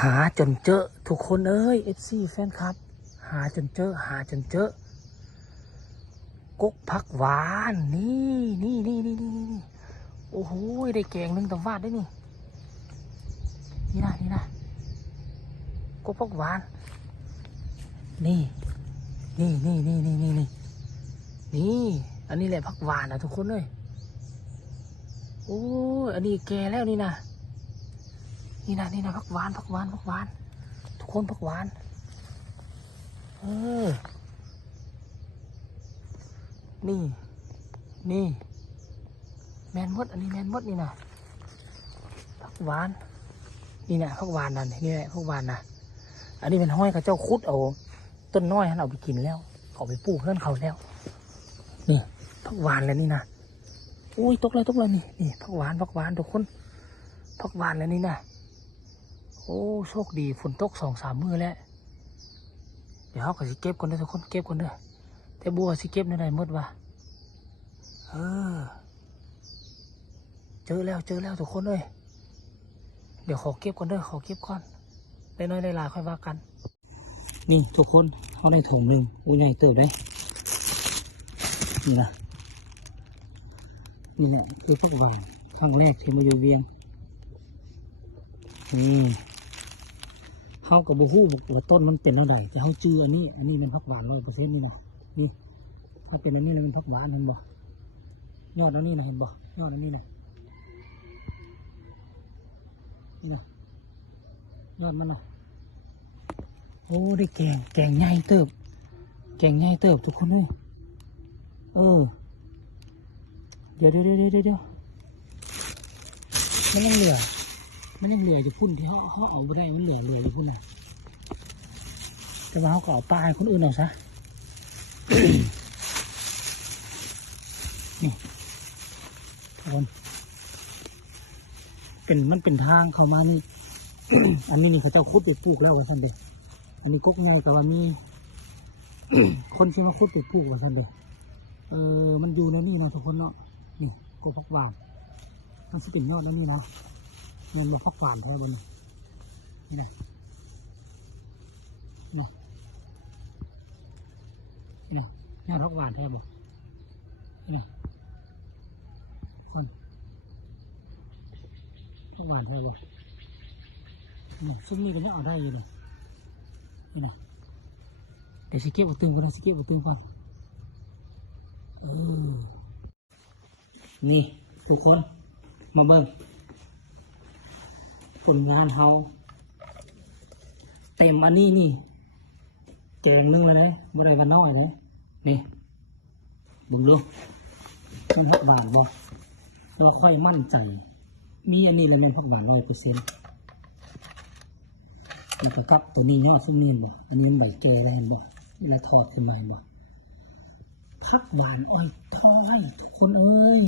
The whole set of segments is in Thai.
หาจนเจอทุกคนเอ้ย FC แฟนคลับหาจนเจอกุ๊กผักหวานนี่โอ้โหได้แกงหนึ่งตำวาดได้นี่นะกุ๊กผักหวานนี่อันนี้แหละผักหวานนะทุกคนเลยโอ้ยอันนี้แก่แล้วนี่นะผักหวานทุกคนผักหวานนี่แมนมดอันนี้แมนมดนี่นะผักหวานนี่นะผักหวานนั่นนี่แหละผักหวานนะอันนี้เป็นห้อยกับเจ้าคุดเอาต้นน้อยท่านเอาไปกินแล้วเอาไปปลูกเพื่อนเขาแล้วนี่ผักหวานแล้วนี่นะอุ้ยตกเลยนี่ผักหวานทุกคนผักหวานแล้วนี่นะโอ้โชคดีฝนตก2-3 มื้อแล้วเดี๋ยวเขาก็สิเก็บก่อนเด้อทุกคนเก็บก่อนเด้อแต่บัวสิเก็บในใดหมดวะเจอแล้วทุกคนเลยเดี๋ยวขอเก็บก่อนเด้อได้น้อยได้หลายค่อยว่ากันนี่ทุกคนเขาได้ถุงหนึ่งอุ้ยใหญ่เติบได้นี่แหละคือผักหวานครั้งแรกที่มาอยู่เวียงเขากับบูฮู้บอกว่าต้นมันเป็นเท่าไหร่แต่เขาจื้ออันนี้เป็นผักหวาน100%นี่ถ้าเป็นอันนี้เป็นผักหวานเห็นบ่ยอดอันนี้นะเห็นบ่ยอดอันนี้นะนี่นะยอดมันนะโอ้ได้แกงใหญ่เติบทุกคนเลยเดี๋ยวมันยังเหลืออยู่พุ่นที่เขาเอาไปได้มันเหลืออยู่พุ่นแต่ว่าเขาก็เอาปลาให้คนอื่นเอาซะ นี่ทุกคนมันเป็นทางเข้ามานี่ อันนี้เขาเจ้าคุดไปปลูกแล้วว่าท่านเด็กอันนี้กุ๊กแน่แต่ว่ามี คนที่เขาคุดไปปลูกว่าท่านเด็กมันอยู่ในนี่นะทุกคนเนาะนี่กุ๊กผักหวานมันจะเป็นยอดแล้วนี่เนาะมันมาผักหวานแค่บนนี่ยอดผักหวานแค่บนนี่คนผักหวานแค่บนซึ่งนี่ก็ยังเอาได้อยู่เลยนี่นะเดี๋ยวสเก็บอุตึงก่อนนี่ทุกคนมาเบิ่งผลงานเขาเต็มอันนี้นี่แกงนึงเลยไม่ได้กันน้อยเลยนี่บึงลูกมันผักหวานบ่เราค่อยมั่นใจมีอันนี้เลยเป็นผักหวาน100%นี่ก็กับตัวนี้เนาะซึ่งนี่บ่อันนี้ใบแก่ได้บ่แล้วทอดขึ้นมาบ่ผักหวานอ้อยทอดทุกคนเอ้ย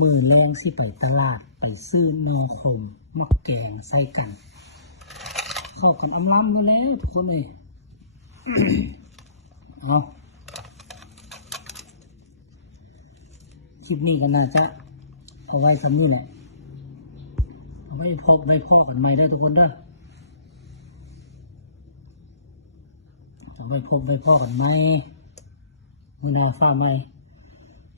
มือแรงสิไปตลาดไปซื้อนองคมมักแกงใส่กันเข้ากันอำลำอยู่แล้วทุกคนเลย เอาคลิปนี้ก็น่าจะเอาไว้ทำนี่แหละไว้พอกกันใหม่ได้ทุกคนเด้อไว้พอกกันไหมมือนาฟ้าไหม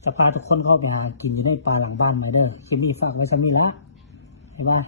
จะพาทุกคนเข้าไปหากินอยู่ในป่าหลังบ้านไหมเด้อคลิปนี้ฝากไว้สำนี้ละบ๊ายบาย